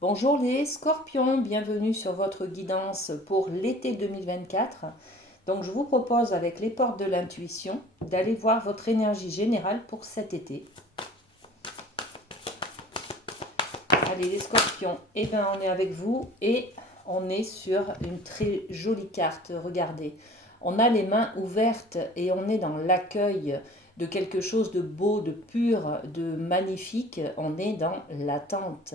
Bonjour les scorpions, bienvenue sur votre guidance pour l'été 2024. Donc je vous propose avec les portes de l'intuition d'aller voir votre énergie générale pour cet été. Allez les scorpions, eh bien on est avec vous et on est sur une très jolie carte, regardez. On a les mains ouvertes et on est dans l'accueil de quelque chose de beau, de pur, de magnifique. On est dans l'attente.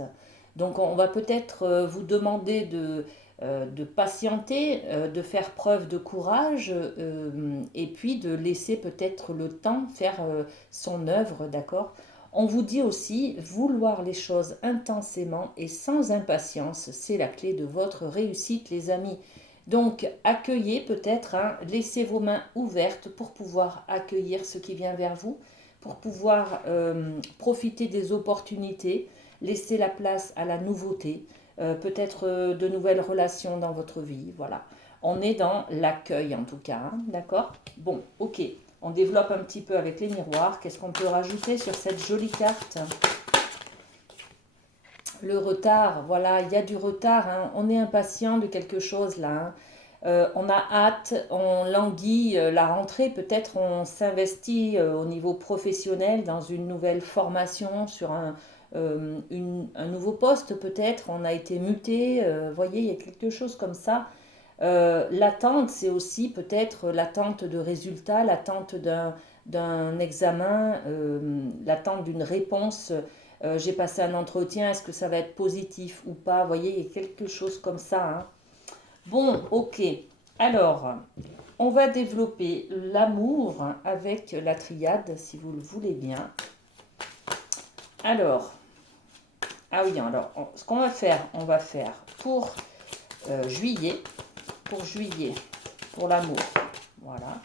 Donc on va peut-être vous demander de patienter, de faire preuve de courage et puis de laisser peut-être le temps faire son œuvre, d'accord? On vous dit aussi, vouloir les choses intensément et sans impatience, c'est la clé de votre réussite, les amis. Donc, accueillez peut-être, hein, laissez vos mains ouvertes pour pouvoir accueillir ce qui vient vers vous, pour pouvoir profiter des opportunités, laisser la place à la nouveauté, peut-être de nouvelles relations dans votre vie. Voilà. On est dans l'accueil en tout cas, hein, d'accord? Bon, ok. On développe un petit peu avec les miroirs. Qu'est-ce qu'on peut rajouter sur cette jolie carte? Le retard, voilà, il y a du retard, hein. On est impatient de quelque chose là, hein. On a hâte, on languit la rentrée, peut-être on s'investit au niveau professionnel dans une nouvelle formation, sur un nouveau poste peut-être, on a été muté, vous voyez, il y a quelque chose comme ça. L'attente, c'est aussi peut-être l'attente de résultats, l'attente d'un examen, l'attente d'une réponse. J'ai passé un entretien, est-ce que ça va être positif ou pas? Vous voyez, il y a quelque chose comme ça, hein. Bon, ok. Alors, on va développer l'amour avec la triade, si vous le voulez bien. Alors, ah oui, alors, ce qu'on on va faire pour juillet, pour l'amour, voilà.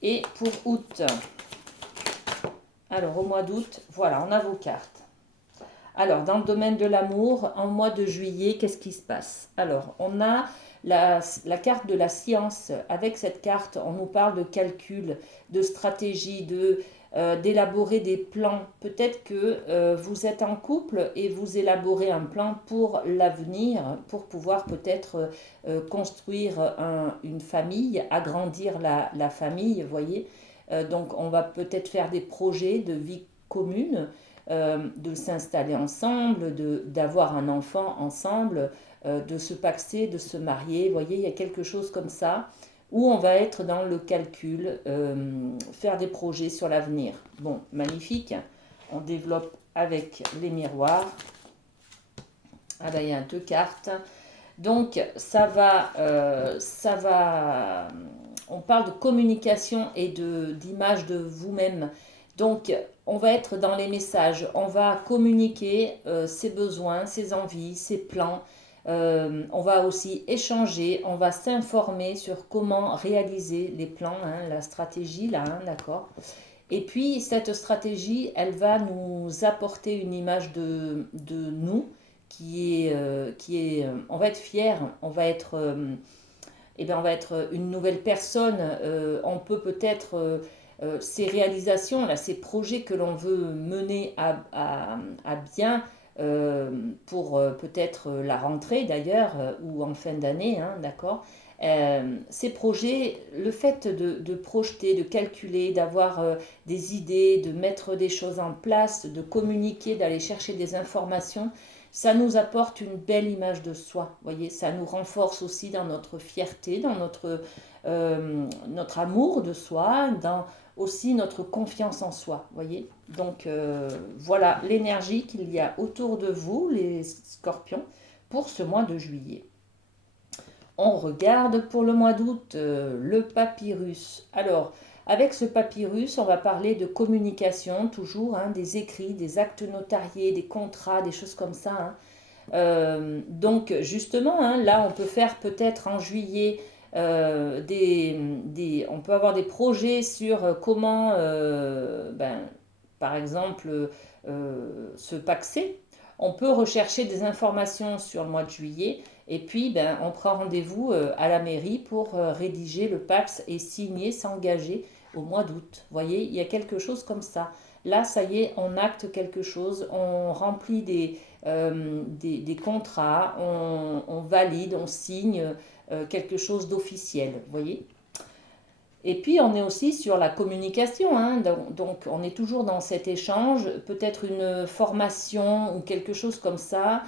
Et pour août, alors au mois d'août, voilà, on a vos cartes. Alors, dans le domaine de l'amour, en mois de juillet, qu'est-ce qui se passe? Alors, on a la carte de la science. Avec cette carte, on nous parle de calcul, de stratégie, d'élaborer des plans. Peut-être que vous êtes en couple et vous élaborez un plan pour l'avenir, pour pouvoir peut-être construire une famille, agrandir la famille, vous voyez. Donc, on va peut-être faire des projets de vie commune, de s'installer ensemble, d'avoir un enfant ensemble, de se paxer, de se marier. Vous voyez, il y a quelque chose comme ça où on va être dans le calcul, faire des projets sur l'avenir. Bon, magnifique. On développe avec les miroirs. Ah ben, il y a deux cartes. Donc, ça va. On parle de communication et d'image de vous-même. Donc, on va être dans les messages. On va communiquer ses besoins, ses envies, ses plans. On va aussi échanger. On va s'informer sur comment réaliser les plans, hein, la stratégie, là, hein, d'accord. Et puis, cette stratégie, elle va nous apporter une image de nous on va être fier, on va être une nouvelle personne. On peut peut-être ces réalisations, là, ces projets que l'on veut mener à bien pour peut-être la rentrée d'ailleurs ou en fin d'année, hein, d'accord. Ces projets, le fait de projeter, de calculer, d'avoir des idées, de mettre des choses en place, de communiquer, d'aller chercher des informations, ça nous apporte une belle image de soi. Voyez, ça nous renforce aussi dans notre fierté, dans notre amour de soi, dans aussi notre confiance en soi. Voyez, donc voilà l'énergie qu'il y a autour de vous, les scorpions, pour ce mois de juillet. On regarde pour le mois d'août le papyrus. Alors, avec ce papyrus, on va parler de communication, toujours, hein, des écrits, des actes notariés, des contrats, des choses comme ça, hein. Donc, justement, hein, là, on peut faire peut-être en juillet on peut avoir des projets sur comment, par exemple, se paxer. On peut rechercher des informations sur le mois de juillet et puis on prend rendez-vous à la mairie pour rédiger le Pax et signer, s'engager au mois d'août. Vous voyez, il y a quelque chose comme ça. Là, ça y est, on acte quelque chose, on remplit des contrats, on valide, on signe quelque chose d'officiel, vous voyez. Et puis on est aussi sur la communication, hein, donc on est toujours dans cet échange, peut-être une formation ou quelque chose comme ça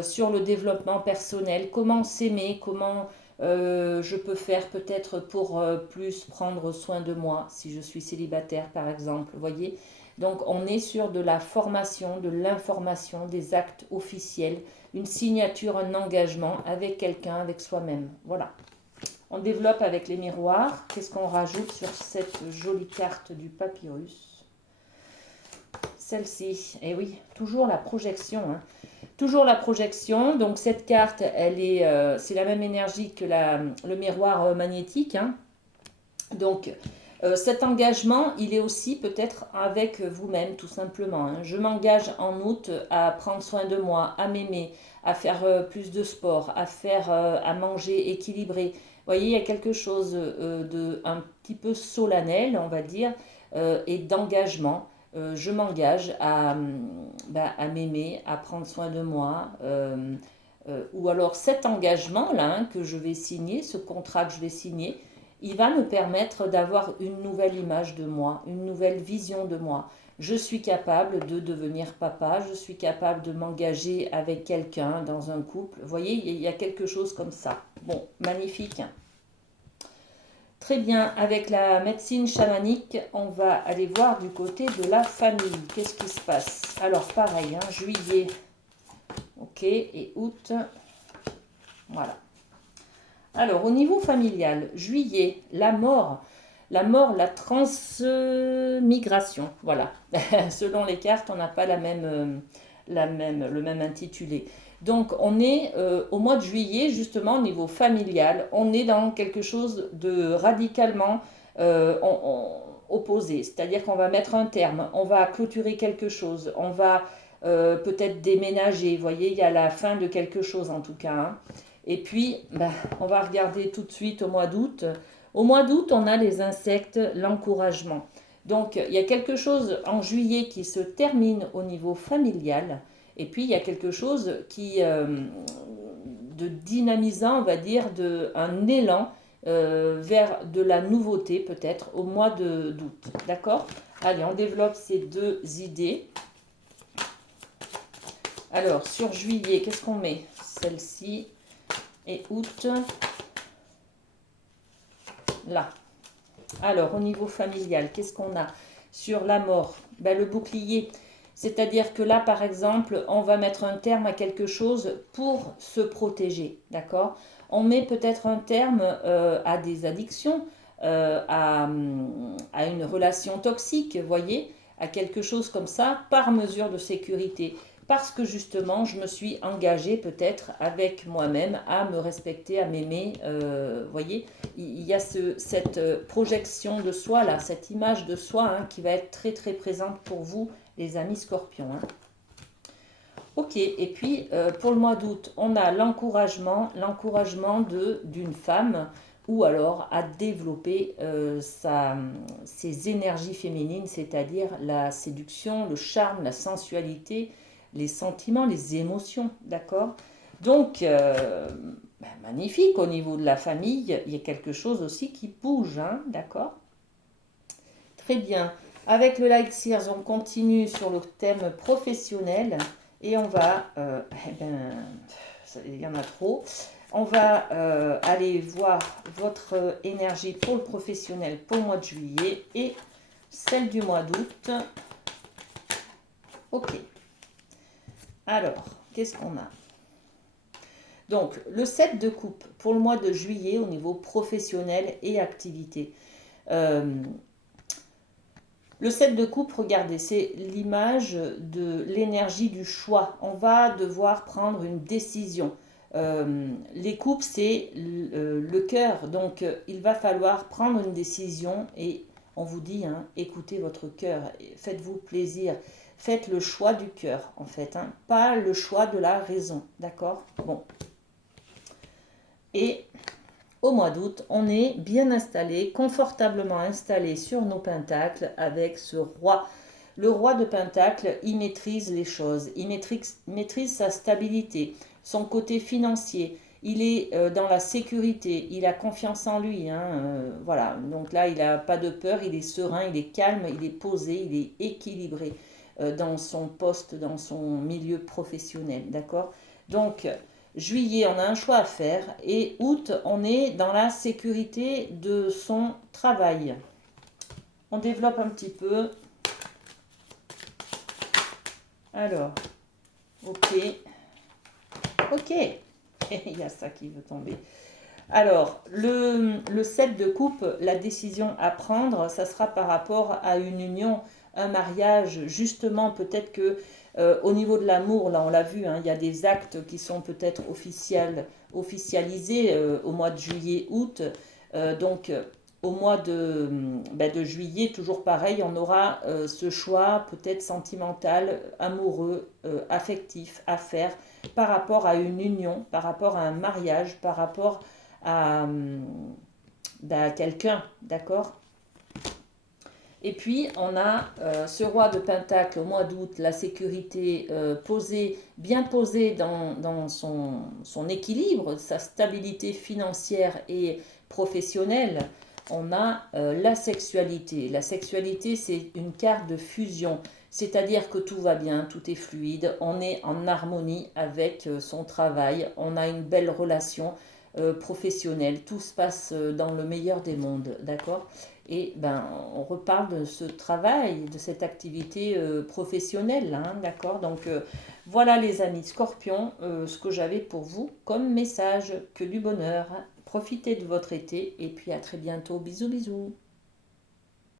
sur le développement personnel, comment s'aimer, comment je peux faire peut-être pour plus prendre soin de moi si je suis célibataire par exemple, vous voyez. Donc on est sur de la formation, de l'information, des actes officiels, une signature, un engagement avec quelqu'un, avec soi-même, voilà. On développe avec les miroirs. Qu'est-ce qu'on rajoute sur cette jolie carte du papyrus? Celle-ci. Et oui, toujours la projection. Hein. Toujours la projection. Donc cette carte, c'est la même énergie que le miroir magnétique. Hein. Donc cet engagement, il est aussi peut-être avec vous-même, tout simplement. Hein. Je m'engage en août à prendre soin de moi, à m'aimer, à faire plus de sport, à manger équilibré. Vous voyez, il y a quelque chose de un petit peu solennel, on va dire, et d'engagement. Je m'engage à m'aimer, à prendre soin de moi. Ou alors cet engagement-là hein, que je vais signer, ce contrat que je vais signer, il va me permettre d'avoir une nouvelle image de moi, une nouvelle vision de moi. Je suis capable de devenir papa, je suis capable de m'engager avec quelqu'un dans un couple. Vous voyez, il y a quelque chose comme ça. Bon, magnifique. Très bien, avec la médecine chamanique, on va aller voir du côté de la famille. Qu'est-ce qui se passe? Alors, pareil, hein, juillet, ok, et août, voilà. Alors, au niveau familial, juillet, la transmigration, voilà. Selon les cartes, on n'a pas le même intitulé. Donc, on est au mois de juillet, justement, au niveau familial, on est dans quelque chose de radicalement opposé. C'est-à-dire qu'on va mettre un terme, on va clôturer quelque chose, on va peut-être déménager. Vous voyez, il y a la fin de quelque chose en tout cas. Hein. Et puis, on va regarder tout de suite au mois d'août. Au mois d'août, on a les insectes, l'encouragement. Donc, il y a quelque chose en juillet qui se termine au niveau familial. Et puis, il y a quelque chose de dynamisant, on va dire, un élan vers de la nouveauté peut-être au mois d'août. D'accord? Allez, on développe ces deux idées. Alors, sur juillet, qu'est-ce qu'on met? Celle-ci. Et août, là. Alors, au niveau familial, qu'est-ce qu'on a? Sur la mort, le bouclier. C'est-à-dire que là, par exemple, on va mettre un terme à quelque chose pour se protéger, d'accord? On met peut-être un terme à des addictions, à une relation toxique, vous voyez, à quelque chose comme ça, par mesure de sécurité. Parce que justement, je me suis engagée peut-être avec moi-même à me respecter, à m'aimer. Voyez, il y a cette projection de soi, là, cette image de soi hein, qui va être très très présente pour vous, les amis scorpions. Hein. Ok, et puis pour le mois d'août, on a l'encouragement d'une femme ou alors à développer ses énergies féminines, c'est-à-dire la séduction, le charme, la sensualité, les sentiments, les émotions, d'accord? Donc, magnifique au niveau de la famille, il y a quelque chose aussi qui bouge, hein, d'accord? Très bien. Avec le Light Sears, on continue sur le thème professionnel et on va, il y en a trop, on va aller voir votre énergie pour le professionnel pour le mois de juillet et celle du mois d'août. Ok. Alors, qu'est-ce qu'on a? Donc, le 7 de coupe pour le mois de juillet au niveau professionnel et activité. Le 7 de coupe, regardez, c'est l'image de l'énergie du choix. On va devoir prendre une décision. Les coupes, c'est le cœur. Donc, il va falloir prendre une décision et on vous dit, hein, écoutez votre cœur, faites-vous plaisir. Faites le choix du cœur, en fait, hein, pas le choix de la raison, d'accord? Bon. Et au mois d'août, on est bien installé, confortablement installé sur nos pentacles avec ce roi. Le roi de Pentacle, il maîtrise les choses, il maîtrise sa stabilité, son côté financier. Il est dans la sécurité, il a confiance en lui, hein, voilà. Donc là, il n'a pas de peur, il est serein, il est calme, il est posé, il est équilibré dans son poste, dans son milieu professionnel, d'accord? Donc, juillet, on a un choix à faire et août, on est dans la sécurité de son travail. On développe un petit peu. Alors, ok, ok, il y a ça qui veut tomber. Alors, le 7 de coupe, la décision à prendre, ça sera par rapport à une union, un mariage. Justement, peut-être que au niveau de l'amour, là on l'a vu, hein, il y a des actes qui sont peut-être officialisés au mois de juillet, août. Donc, au mois de juillet, toujours pareil, on aura ce choix peut-être sentimental, amoureux, affectif à faire par rapport à une union, par rapport à un mariage, par rapport à quelqu'un, d'accord? Et puis, on a ce roi de Pentacle au mois d'août, la sécurité posée, bien posée dans son équilibre, sa stabilité financière et professionnelle. On a la sexualité. La sexualité, c'est une carte de fusion, c'est-à-dire que tout va bien, tout est fluide, on est en harmonie avec son travail, on a une belle relation professionnelle, tout se passe dans le meilleur des mondes, d'accord? Et ben, on reparle de ce travail, de cette activité professionnelle, hein, d'accord? Donc voilà les amis Scorpions, ce que j'avais pour vous comme message. Que du bonheur. Profitez de votre été et puis à très bientôt. Bisous bisous.